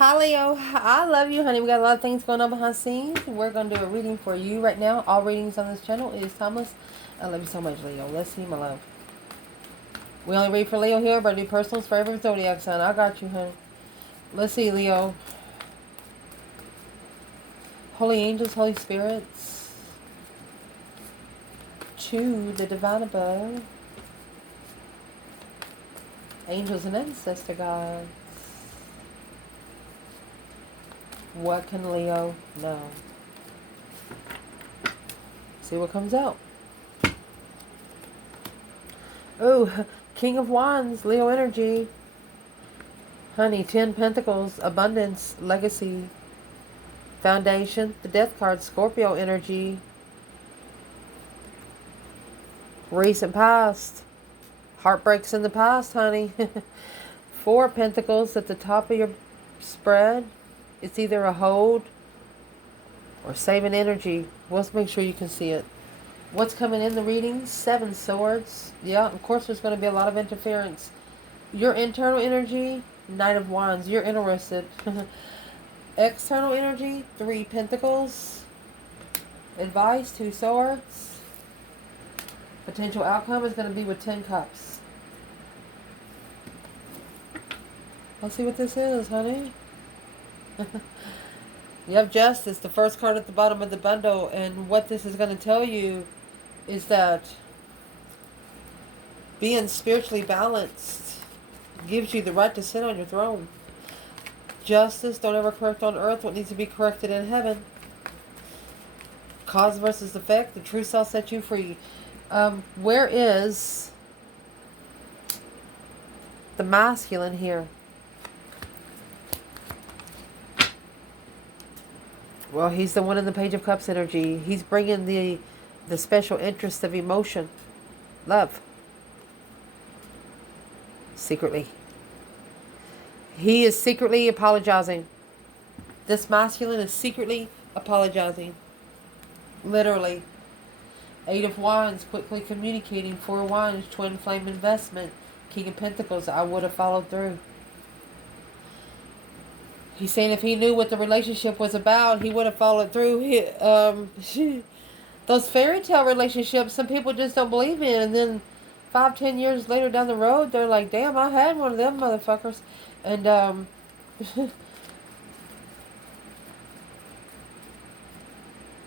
Hi Leo, I love you, honey. We got a lot of things going on behind the scenes. We're going to do a reading for you right now. All readings on this channel is timeless. I love you so much, Leo. Let's see, my love. We only read for Leo here, but I do personals for every zodiac sign. I got you, honey. Let's see, Leo. Holy angels, holy spirits. To the divine above. Angels and ancestor gods. What can Leo know? See what comes out. Oh, King of Wands, Leo energy. Honey, 10 Pentacles, abundance, legacy, foundation, the death card, Scorpio energy. Recent past. Heartbreaks in the past, honey. 4 Pentacles at the top of your spread. It's either a hold or saving energy. Let's make sure you can see it. What's coming in the reading? 7 Swords. Yeah, of course there's going to be a lot of interference. Your internal energy, Knight of Wands. You're interested. External energy, 3 Pentacles. Advice, 2 Swords. Potential outcome is going to be with 10 Cups. Let's see what this is, honey. You have Justice, the first card at the bottom of the bundle. And what this is going to tell you is that being spiritually balanced gives you the right to sit on your throne. Justice, don't ever correct on earth what needs to be corrected in heaven. Cause versus effect, the truth shall set you free. Where is the masculine here? Well, he's the one in the Page of Cups energy. He's bringing the special interest of emotion. Love. Secretly. He is secretly apologizing. This masculine is secretly apologizing. Literally. 8 of Wands, quickly communicating. 4 of Wands, twin flame investment. King of Pentacles, I would have followed through. He's saying if he knew what the relationship was about, he would have followed through. Those fairy tale relationships, some people just don't believe in. And then 5-10 years later down the road, they're like, damn, I had one of them motherfuckers. And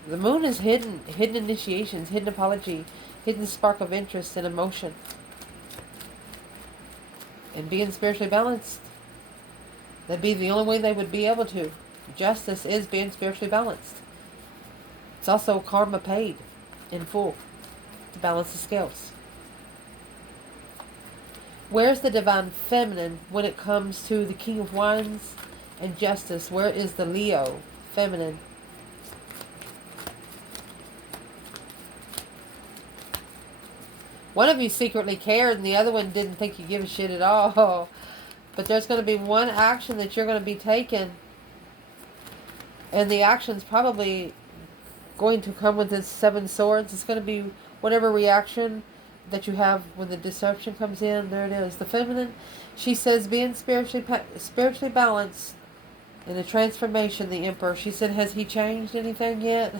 the moon is hidden. Hidden initiations, hidden apology, hidden spark of interest and emotion. And being spiritually balanced. That'd be the only way they would be able to. Justice is being spiritually balanced. It's also karma paid in full to balance the scales. Where's the divine feminine when it comes to the King of Wands and Justice? Where is the Leo feminine? One of you secretly cared and the other one didn't think you give a shit at all. But there's going to be one action that you're going to be taking. And the action's probably going to come with this 7 Swords. It's going to be whatever reaction that you have when the deception comes in. There it is. The feminine, she says, being spiritually balanced in the transformation, the Emperor. She said, has he changed anything yet?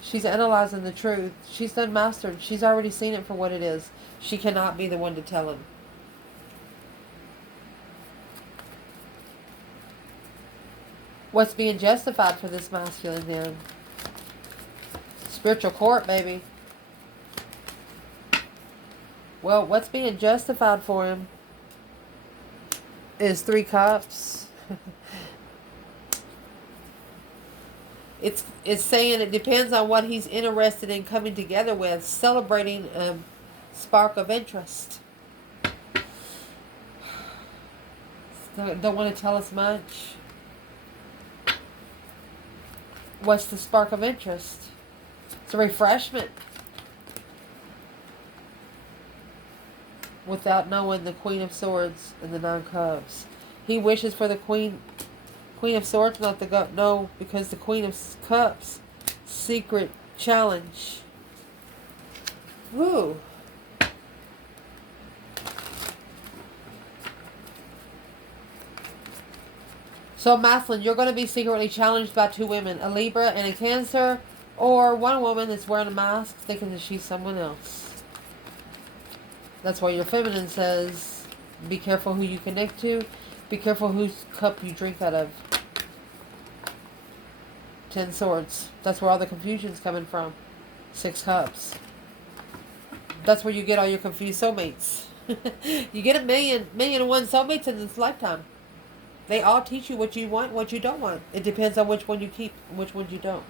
She's analyzing the truth. She's done mastered. She's already seen it for what it is. She cannot be the one to tell him. What's being justified for this masculine then? Spiritual court, baby. Well, what's being justified for him is 3 Cups. It's saying it depends on what he's interested in coming together with. Celebrating a spark of interest. Don't want to tell us much. What's the spark of interest? It's a refreshment. Without knowing the Queen of Swords and the 9 Cups. He wishes for the Queen of Swords not to go. No, because the Queen of Cups. Secret challenge. Woo. So masculine, you're going to be secretly challenged by two women, a Libra and a Cancer, or one woman that's wearing a mask thinking that she's someone else. That's why your feminine says, be careful who you connect to. Be careful whose cup you drink out of. 10 swords. That's where all the confusion's coming from. 6 cups. That's where you get all your confused soulmates. You get a million and one soulmates in this lifetime. They all teach you what you want, what you don't want. It depends on which one you keep and which one you don't.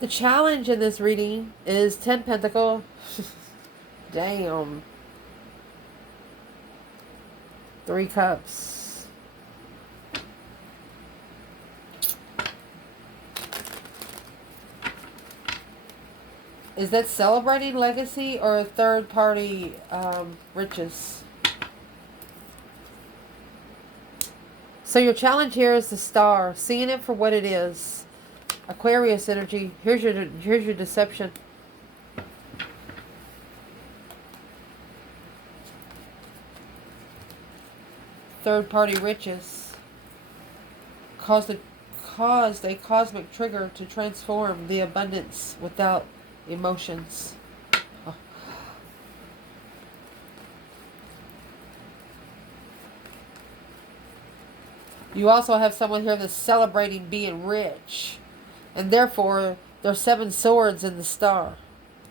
The challenge in this reading is 10 Pentacle. Damn. 3 Cups. Is that celebrating legacy or a third party riches? So your challenge here is the Star, seeing it for what it is. Aquarius energy. Here's your deception. Third party riches caused a cosmic trigger to transform the abundance without emotions. Oh. You also have someone here that's celebrating being rich, and therefore there's 7 swords in the Star,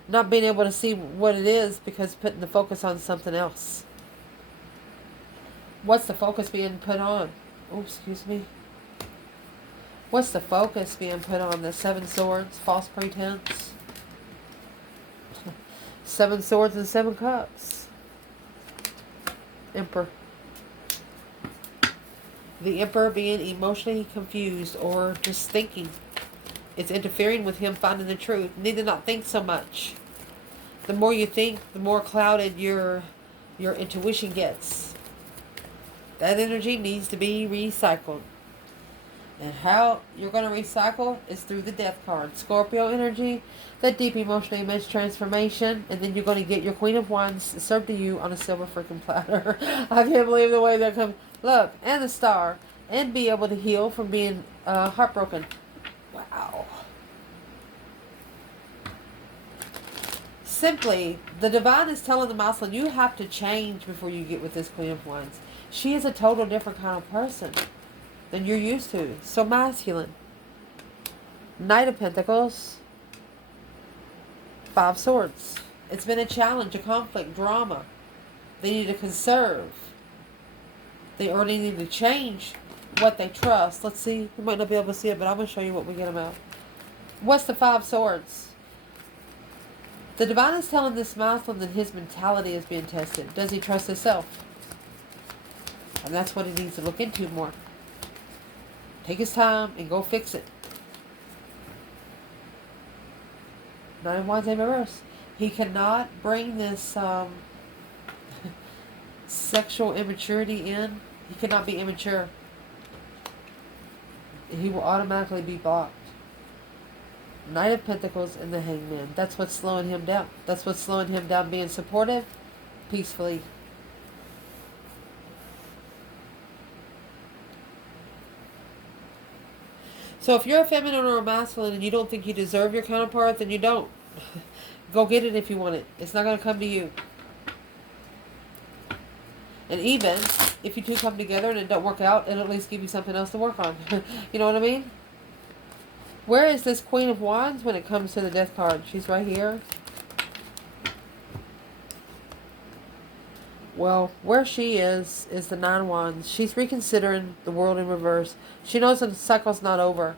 not being able to see what it is because putting the focus on something else. What's the focus being put on? Oh, excuse me. What's the focus being put on? The 7 swords, false pretense. 7 swords and 7 cups. Emperor. The Emperor being emotionally confused or just thinking. It's interfering with him finding the truth. You need to not think so much. The more you think, the more clouded your intuition gets. That energy needs to be recycled. And how you're going to recycle is through the Death card. Scorpio energy, that deep emotional image transformation, and then you're going to get your Queen of Wands served to you on a silver freaking platter. I can't believe the way that comes. Look, and the Star, and be able to heal from being heartbroken. Wow. Simply, the Divine is telling the masculine, you have to change before you get with this Queen of Wands. She is a total different kind of person than you're used to. So masculine. Knight of Pentacles. 5 swords. It's been a challenge, a conflict, drama. They need to conserve. They already need to change what they trust. Let's see. You might not be able to see it, but I'm going to show you what we get them out. What's the 5 swords? The Divine is telling this masculine that his mentality is being tested. Does he trust himself? And that's what he needs to look into more. Take his time and go fix it. 9 of Wands in reverse. He cannot bring this sexual immaturity in. He cannot be immature. He will automatically be blocked. Knight of Pentacles and the Hangman. That's what's slowing him down. That's what's slowing him down, being supportive, peacefully. So if you're a feminine or a masculine and you don't think you deserve your counterpart, then you don't. Go get it if you want it. It's not going to come to you. And even if you two come together and it don't work out, it'll at least give you something else to work on. You know what I mean? Where is this Queen of Wands when it comes to the Death card? She's right here. Well, where she is the 9 of Wands. She's reconsidering the world in reverse. She knows that the cycle's not over.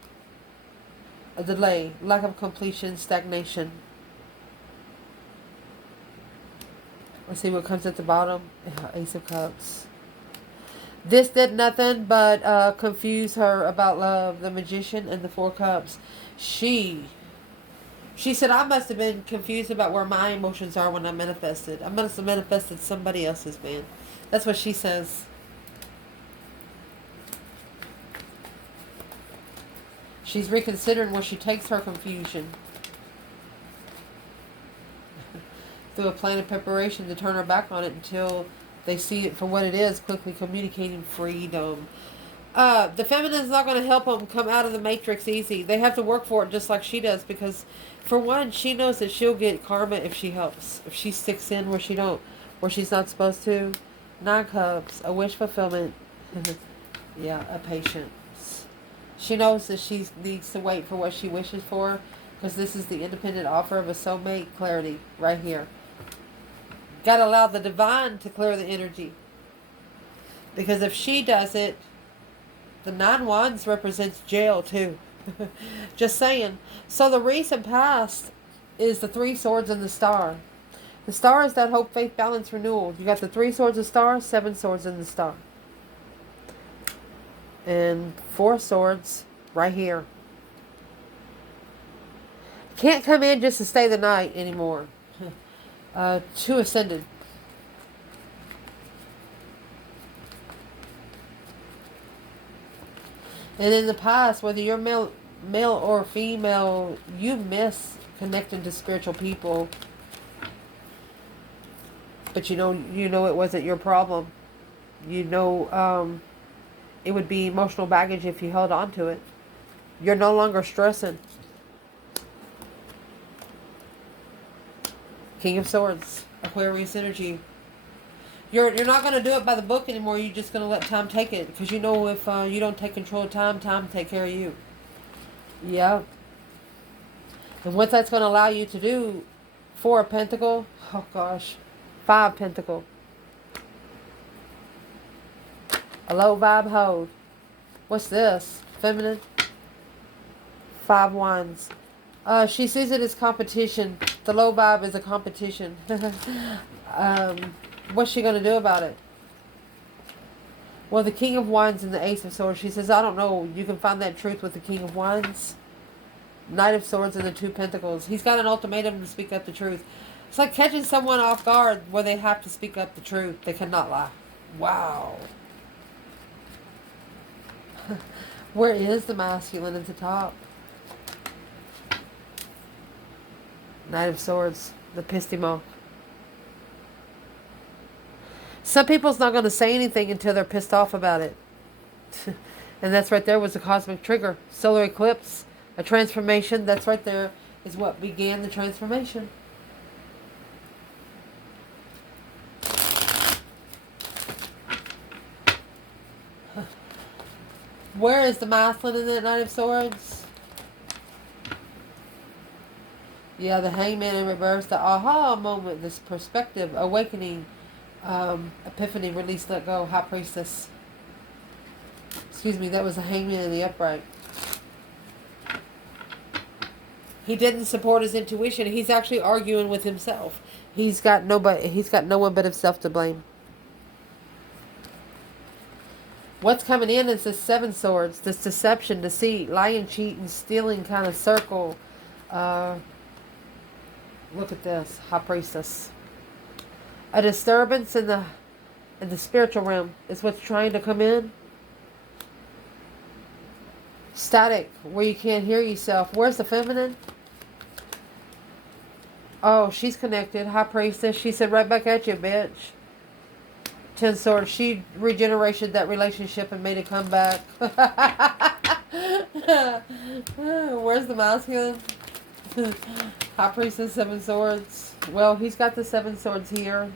A delay, lack of completion, stagnation. Let's see what comes at the bottom. Ace of Cups. This did nothing but confuse her about love. The Magician and the 4 Cups. She said, I must have been confused about where my emotions are when I manifested. I must have manifested somebody else's man. That's what she says. She's reconsidering where she takes her confusion. Through a plan of preparation to turn her back on it until They see it for what it is, quickly communicating freedom. The feminine's not going to help them come out of the matrix easy. They have to work for it just like she does, because for one, she knows that she'll get karma if she helps. If she sticks in where she's not supposed to. 9 cups, a wish fulfillment. Yeah, a patience. She knows that she needs to wait for what she wishes for, because this is the independent offer of a soulmate clarity right here. Got to allow the divine to clear the energy. Because if she does it, the 9 wands represents jail too. Just saying. So the recent past is the 3 swords and the star. The star is that hope, faith, balance, renewal. You got the 3 swords of star, 7 swords in the star. And 4 swords right here. Can't come in just to stay the night anymore. 2 ascended. And in the past, whether you're male or female, you miss connecting to spiritual people. But you know it wasn't your problem. You know it would be emotional baggage if you held on to it. You're no longer stressing. King of Swords, Aquarius energy. You're not going to do it by the book anymore. You're just going to let time take it. Because you know if you don't take control of time, time will take care of you. Yeah. And what that's going to allow you to do, 4 of Pentacle, oh gosh, 5 Pentacle. A low vibe hold. What's this? Feminine. 5 Wands. She sees it as competition. The low vibe is a competition. What's she going to do about it? Well, the King of Wands and the Ace of Swords. She says, I don't know. You can find that truth with the King of Wands. Knight of Swords and the 2 Pentacles. He's got an ultimatum to speak up the truth. It's like catching someone off guard where they have to speak up the truth. They cannot lie. Wow. Where is the masculine at the top? Knight of Swords. The pissed him off. Some people's not going to say anything until they're pissed off about it. And that's right there was a cosmic trigger. Solar eclipse. A transformation. That's right there is what began the transformation. Where is the masculine in that Knight of Swords? Yeah, the Hangman in reverse. The aha moment. This perspective. Awakening. Epiphany, release, let go, High Priestess. Excuse me, that was the Hangman in the upright. He didn't support his intuition. He's actually arguing with himself. He's got no one but himself to blame. What's coming in is the 7 swords, this deception, deceit, lying, cheating, stealing kind of circle. Look at this, High Priestess. A disturbance in the spiritual realm is what's trying to come in. Static, where you can't hear yourself. Where's the feminine? Oh, she's connected. High Priestess. She said, right back at you, bitch. 10 swords. She regenerated that relationship and made a comeback. Where's the masculine? High Priestess, 7 swords. Well, he's got the 7 swords here.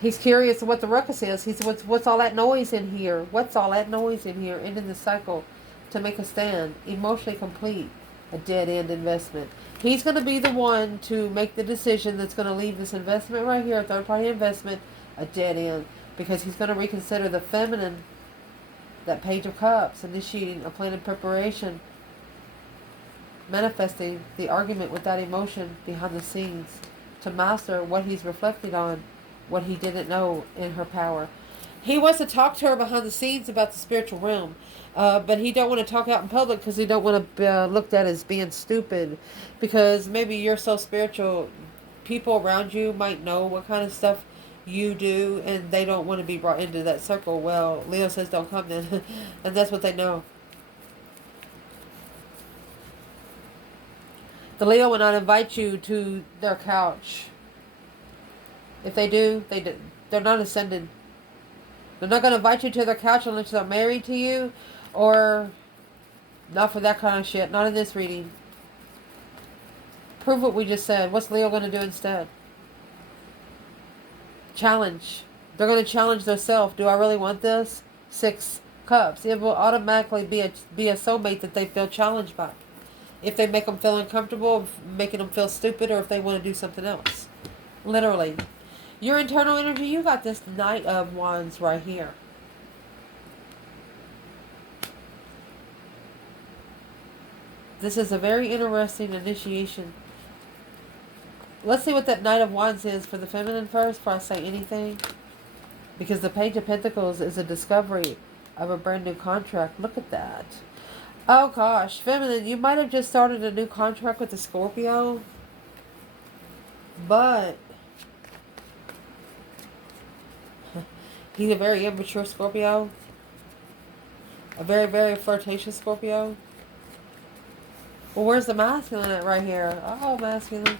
He's curious what the ruckus is. He said, what's all that noise in here? What's all that noise in here? Ending the cycle to make a stand. Emotionally complete. A dead-end investment. He's going to be the one to make the decision that's going to leave this investment right here, a third-party investment, a dead end. Because he's going to reconsider the feminine, that Page of Cups, initiating a plan of preparation, manifesting the argument with that emotion behind the scenes to master what he's reflected on, what he didn't know in her power. He wants to talk to her behind the scenes about the spiritual realm, but he don't want to talk out in public because he don't want to be looked at as being stupid, because maybe you're so spiritual, people around you might know what kind of stuff you do and they don't want to be brought into that circle. Well, Leo says don't come then. And that's what they know. The Leo will not invite you to their couch. If they do, they're not ascended. They're not going to invite you to their couch unless they're married to you, or not for that kind of shit. Not in this reading. Prove what we just said. What's Leo going to do instead? Challenge. They're going to challenge themselves. Do I really want this? 6 Cups. It will automatically be a soulmate that they feel challenged by. If they make them feel uncomfortable, making them feel stupid, or if they want to do something else. Literally. Your internal energy, you got this Knight of Wands right here. This is a very interesting initiation. Let's see what that Knight of Wands is for the feminine first before I say anything. Because the Page of Pentacles is a discovery of a brand new contract. Look at that. Oh gosh, feminine, you might have just started a new contract with the Scorpio. But he's a very immature Scorpio. A very, very flirtatious Scorpio. Well, where's the masculine at right here? Oh, masculine.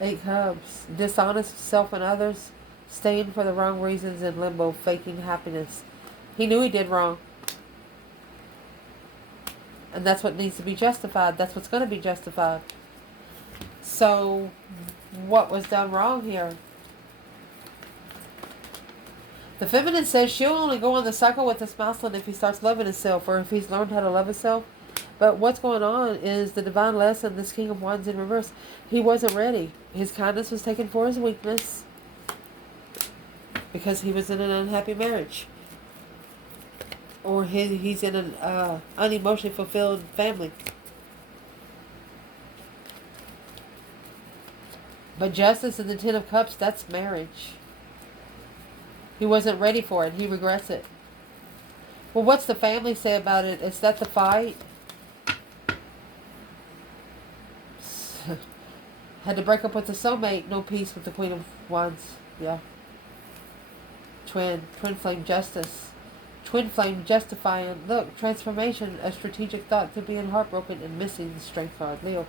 8 Cups. Dishonest self and others. Staying for the wrong reasons in limbo. Faking happiness. He knew he did wrong. And that's what needs to be justified. That's what's going to be justified. So, what was done wrong here? The feminine says she'll only go on the cycle with this masculine if he starts loving himself, or if he's learned how to love himself. But what's going on is the divine lesson, this King of Wands in reverse. He wasn't ready. His kindness was taken for his weakness. Because he was in an unhappy marriage. Or he's in an unemotionally fulfilled family. But justice in the 10 of Cups, that's marriage. He wasn't ready for it. He regrets it. Well, what's the family say about it? Is that the fight? Had to break up with the soulmate. No peace with the Queen of Wands. Yeah. Twin flame justice. Twin flame justifying. Look, transformation. A strategic thought to being heartbroken and missing the strength card. Leo.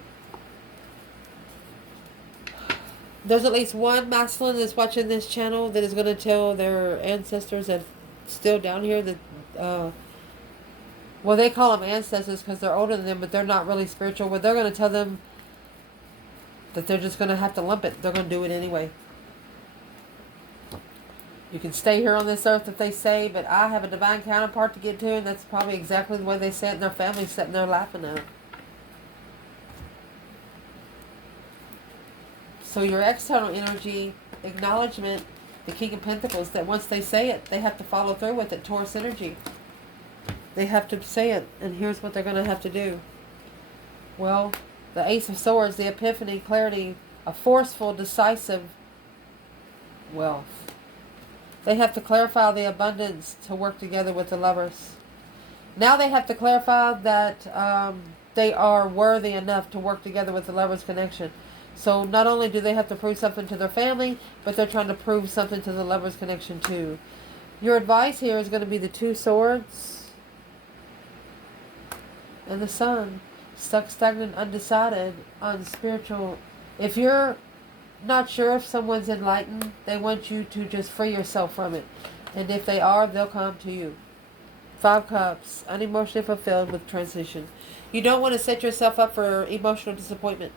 There's at least one masculine that's watching this channel that is going to tell their ancestors that still down here that, well, they call them ancestors because they're older than them, but they're not really spiritual. But they're going to tell them that they're just going to have to lump it. They're going to do it anyway. You can stay here on this earth if they say, but I have a divine counterpart to get to, and that's probably exactly the way they say it, and their family's sitting there laughing at it. So your external energy, acknowledgement, the King of Pentacles, that once they say it, they have to follow through with it. Taurus energy. They have to say it, and here's what they're going to have to do. Well, the Ace of Swords, the epiphany, clarity, a forceful, decisive wealth. They have to clarify the abundance to work together with the lovers. Now they have to clarify that they are worthy enough to work together with the lovers' connection. So not only do they have to prove something to their family, but they're trying to prove something to the lovers' connection too. Your advice here is going to be the 2 Swords and the Sun. Stuck, stagnant, undecided, unspiritual. If you're not sure if someone's enlightened, they want you to just free yourself from it. And if they are, they'll come to you. 5 Cups, unemotionally fulfilled with transition. You don't want to set yourself up for emotional disappointment.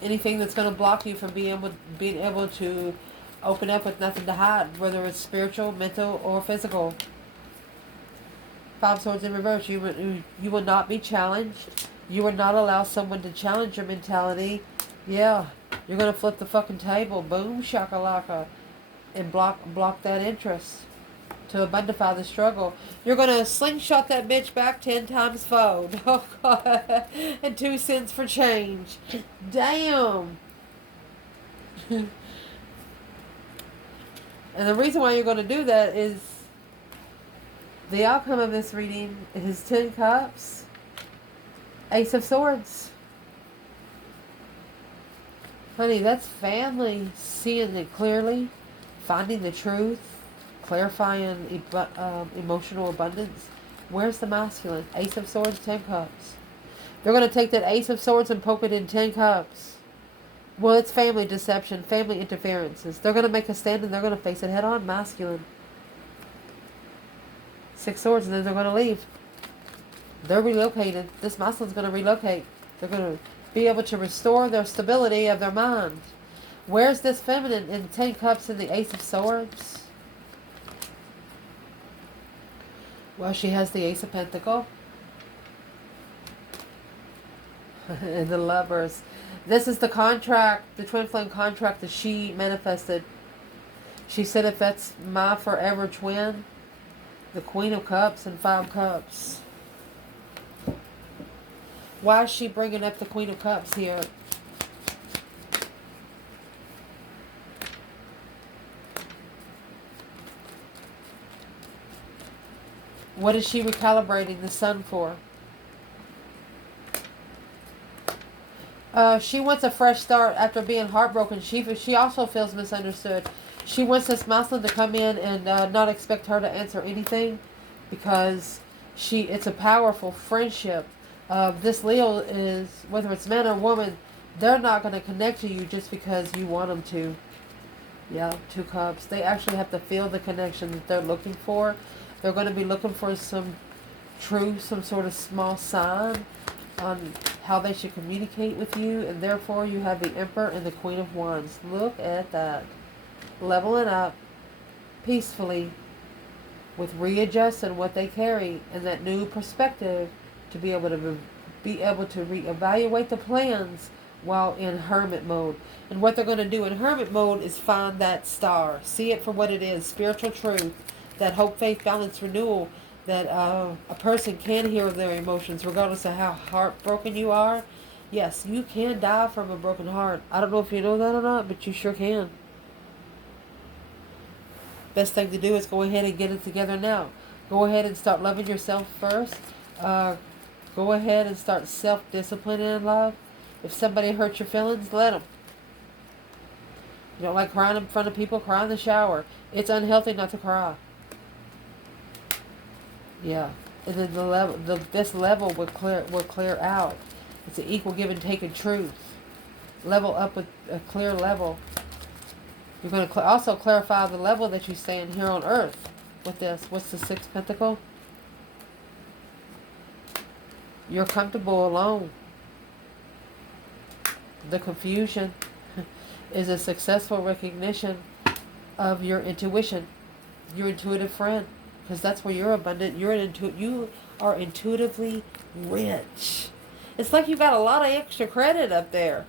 Anything that's going to block you from being able to open up with nothing to hide, whether it's spiritual, mental, or physical. 5 Swords in reverse. You will not be challenged. You will not allow someone to challenge your mentality. Yeah, you're going to flip the fucking table. Boom, shakalaka. And block that interest. To abundify the struggle. You're going to slingshot that bitch back 10 times fold. Oh, God. And 2 cents for change. Damn. And the reason why you're going to do that is the outcome of this reading is 10 Cups, Ace of Swords. Honey, that's family. Seeing it clearly. Finding the truth. Clarifying emotional abundance. Where's the masculine? Ace of Swords, 10 Cups. They're going to take that Ace of Swords and poke it in 10 cups. Well, it's family deception, family interferences. They're going to make a stand and they're going to face it head on, masculine. 6 swords, and then they're going to leave. They're relocated. This masculine's going to relocate. They're going to be able to restore their stability of their mind. Where's this feminine in 10 cups and the Ace of Swords? Well, she has the Ace of Pentacles. And the Lovers. This is the contract, the twin flame contract that she manifested. She said, if that's my forever twin, the Queen of Cups and 5 Cups. Why is she bringing up the Queen of Cups here? What is she recalibrating the sun for? She wants a fresh start after being heartbroken. She also feels misunderstood. She wants this masculine to come in and not expect her to answer anything, because it's a powerful friendship. This Leo is, whether it's man or woman, they're not going to connect to you just because you want them to. Yeah, 2 cups. They actually have to feel the connection that they're looking for. They're going to be looking for some truth, some sort of small sign on how they should communicate with you. And therefore you have the Emperor and the Queen of Wands. Look at that. Leveling up peacefully with readjusting what they carry and that new perspective to be able to reevaluate the plans while in hermit mode. And what they're going to do in hermit mode is find that star. See it for what it is. Spiritual truth. That hope, faith, balance, renewal. That a person can heal their emotions regardless of how heartbroken you are. Yes, you can die from a broken heart. I don't know if you know that or not, but you sure can. Best thing to do is go ahead and get it together now. Go ahead and start loving yourself first. Go ahead and start self-discipline in love. If somebody hurts your feelings, let them. You don't like crying in front of people? Cry in the shower. It's unhealthy not to cry. Yeah, and then this level will clear out. It's an equal give and take in truth. Level up with a clear level. You're going to also clarify the level that you stand here on earth with this. What's the 6th Pentacle? You're comfortable alone. The confusion is a successful recognition of your intuition, your intuitive friend. Because that's where you're abundant. You are intuitively rich. It's like you got a lot of extra credit up there.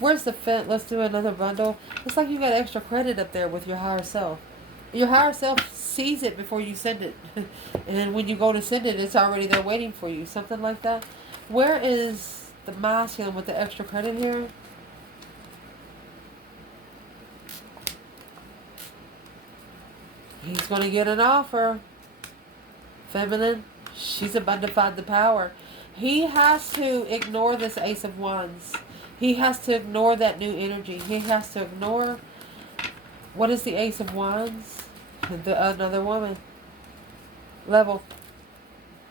Where's the fit? Let's do another bundle. It's like you got extra credit up there with your higher self. Your higher self sees it before you send it. And then when you go to send it, it's already there waiting for you. Something like that. Where is the masculine with the extra credit here? He's going to get an offer. Feminine, she's about to find the power. He has to ignore this Ace of Wands. He has to ignore that new energy. He has to ignore... What is the Ace of Wands? Another woman. Level.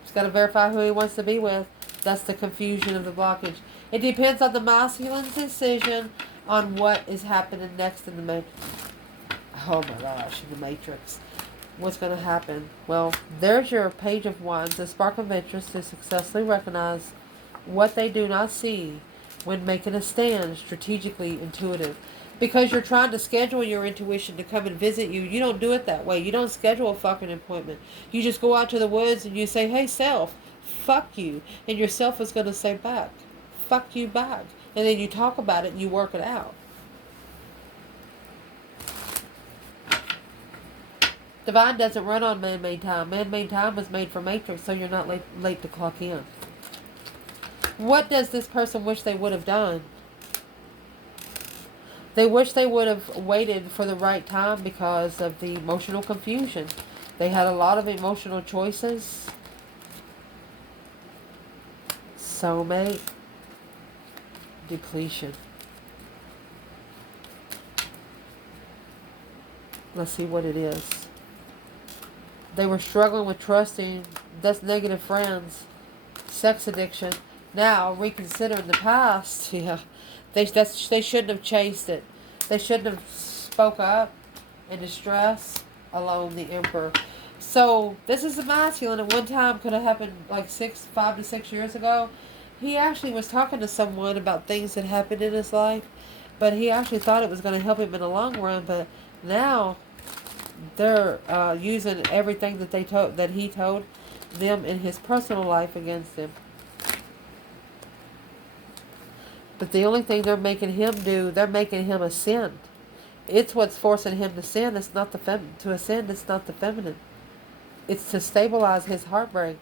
He's got to verify who he wants to be with. That's the confusion of the blockage. It depends on the masculine's decision on what is happening next in the matrix. Oh my gosh, in the matrix. What's going to happen? Well, there's your Page of Wands, the spark of interest to successfully recognize what they do not see when making a stand, strategically intuitive. Because you're trying to schedule your intuition to come and visit you. You don't do it that way. You don't schedule a fucking appointment. You just go out to the woods and you say, hey self, fuck you. And your self is going to say back, fuck you back. And then you talk about it and you work it out. Divine doesn't run on man-made time. Man-made time was made for Matrix, so you're not late to clock in. What does this person wish they would have done? They wish they would have waited for the right time because of the emotional confusion. They had a lot of emotional choices. Soulmate. Depletion. Let's see what it is. They were struggling with trusting That's negative friends. Sex addiction. Now, reconsidering the past. Yeah. They shouldn't have chased it. They shouldn't have spoke up in distress alone, the Emperor. So, this is the masculine. At one time could have happened like 5 to 6 years ago. He actually was talking to someone about things that happened in his life. But he actually thought it was going to help him in the long run. But now they're using everything that he told them in his personal life against him. But the only thing they're making him do, they're making him ascend. It's what's forcing him to sin. It's not to ascend. It's not the feminine. It's to stabilize his heartbreak,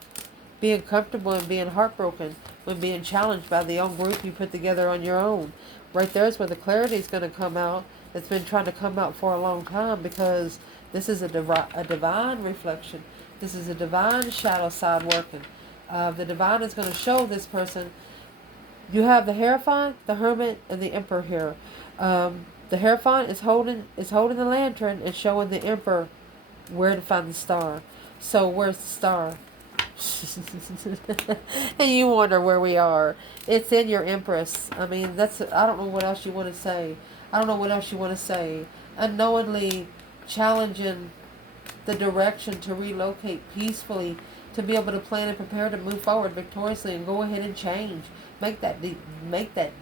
being comfortable and being heartbroken when being challenged by the own group you put together on your own. Right there's where the clarity is going to come out. It's been trying to come out for a long time, because this is a divine reflection. This is a divine shadow side working. The divine is going to show this person. You have the Hierophant, the Hermit, and the Emperor here. The Hierophant is holding the lantern and showing the Emperor where to find the star. So where's the star? And you wonder where we are. It's in your Empress. I mean, I don't know what else you want to say. I don't know what else you want to say. Unknowingly challenging the direction to relocate peacefully, to be able to plan and prepare to move forward victoriously and go ahead and change. Make that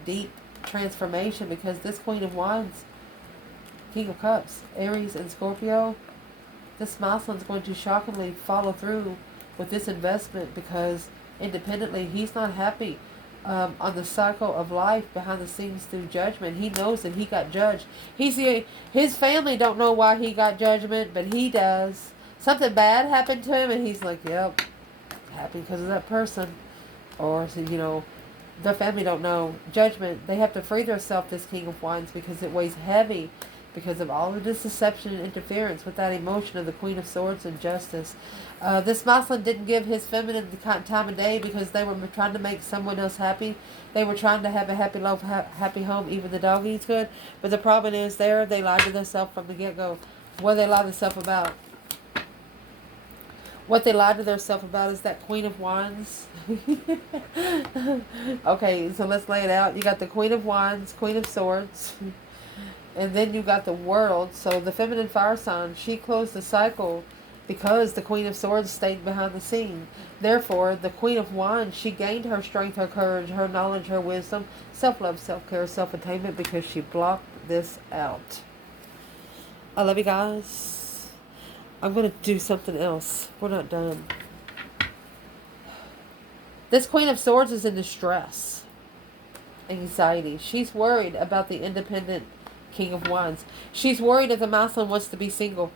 deep transformation, because this Queen of Wands, King of Cups, Aries and Scorpio, this masculine is going to shockingly follow through with this investment, because independently he's not happy on the cycle of life behind the scenes through judgment. He knows that he got judged. His family don't know why he got judgment, but he does. Something bad happened to him, and he's like, yep, happy because of that person. Or, their family don't know. Judgment. They have to free themselves, this King of Wands, because it weighs heavy because of all of this deception and interference with that emotion of the Queen of Swords and Justice. This masculine didn't give his feminine the time of day because they were trying to make someone else happy. They were trying to have a happy love, happy home. Even the dog eats good. But the problem is they lied to themselves from the get-go. What they lied to themselves about? What they lied to themselves about is that Queen of Wands. Okay, so let's lay it out. You got the Queen of Wands, Queen of Swords, and then you got the World. So the feminine fire sign, she closed the cycle because the Queen of Swords stayed behind the scene. Therefore, the Queen of Wands, she gained her strength, her courage, her knowledge, her wisdom, self-love, self-care, self-attainment, because she blocked this out. I love you guys. I'm going to do something else. We're not done. This Queen of Swords is in distress. Anxiety. She's worried about the independent King of Wands. She's worried if the masculine wants to be single.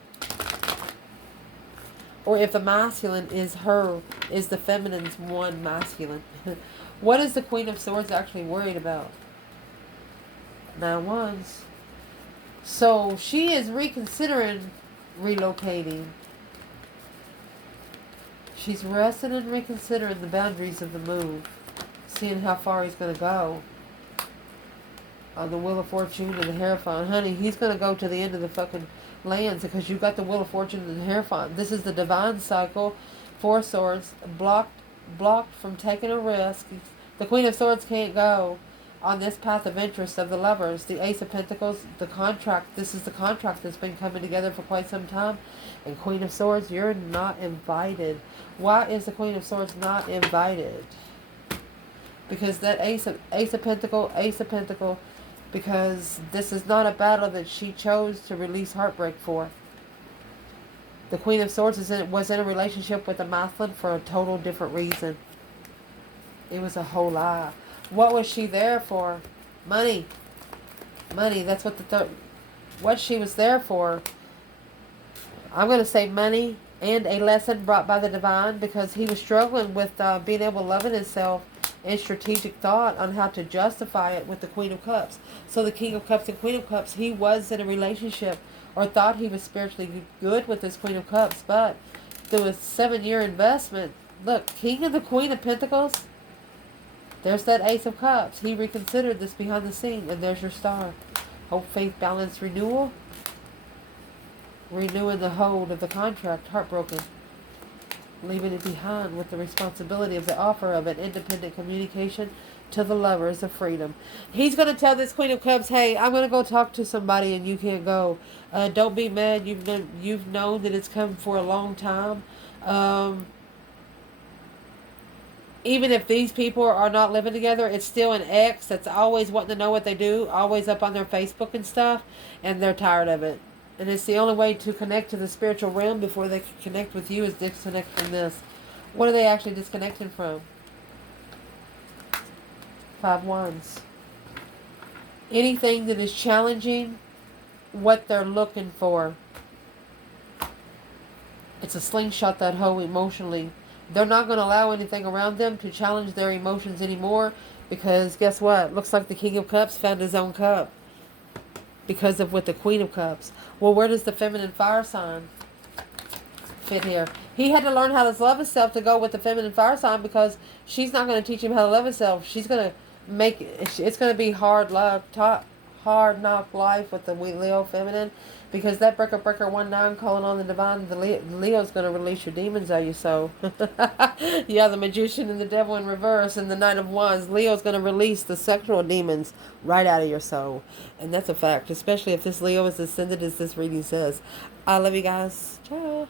Or if the masculine is the feminine's one masculine. What is the Queen of Swords actually worried about? 9 Wands. So she is reconsidering relocating. She's resting and reconsidering the boundaries of the move, seeing how far he's going to go. On the Wheel of Fortune and the Hierophant, honey, he's going to go to the end of the fucking lands, because you've got the Wheel of Fortune and the Hierophant. This is the divine cycle. 4 Swords, blocked from taking a risk. The Queen of Swords can't go on this path of interest of the lovers. The Ace of Pentacles, the contract. This is the contract that's been coming together for quite some time. And Queen of Swords, you're not invited. Why is the Queen of Swords not invited? Because that Ace of Pentacle, because this is not a battle that she chose to release heartbreak for. The Queen of Swords was in a relationship with a masculine for a total different reason. It was a whole lie. What was she there for? Money. Money. That's what what she was there for. I'm going to say money and a lesson brought by the divine, because he was struggling with being able to love in himself and strategic thought on how to justify it with the Queen of Cups. So the King of Cups and Queen of Cups, he was in a relationship, or thought he was spiritually good with this Queen of Cups, but through a 7-year investment, look, King of the Queen of Pentacles, there's that Ace of Cups. He reconsidered this behind the scene, and there's your star. Hope, faith, balance, renewal. Renewing the hold of the contract. Heartbroken. leaving it behind with the responsibility of the offer of an independent communication to the lovers of freedom. He's going to tell this Queen of Cups, hey, I'm going to go talk to somebody and you can't go. Don't be mad. You've known that it's come for a long time. Even if these people are not living together, it's still an ex that's always wanting to know what they do, always up on their Facebook and stuff, and they're tired of it. And it's the only way to connect to the spiritual realm before they can connect with you is disconnect from this. What are they actually disconnecting from? 5 Wands. Anything that is challenging what they're looking for. It's a slingshot, that hoe, emotionally. They're not going to allow anything around them to challenge their emotions anymore, because guess what? Looks like the King of Cups found his own cup because of with the Queen of Cups. Well, where does the feminine fire sign fit here? He had to learn how to love himself to go with the feminine fire sign, because she's not going to teach him how to love himself. She's going to make it's going to be hard love, hard knock life with the Leo feminine, because that breaker 19 calling on the divine, the Leo's going to release your demons out of your soul. Yeah, the magician and the devil in reverse, and the Knight of Wands. Leo's going to release the sexual demons right out of your soul, and that's a fact, especially if this Leo is ascended as this reading says. I love you guys. Ciao.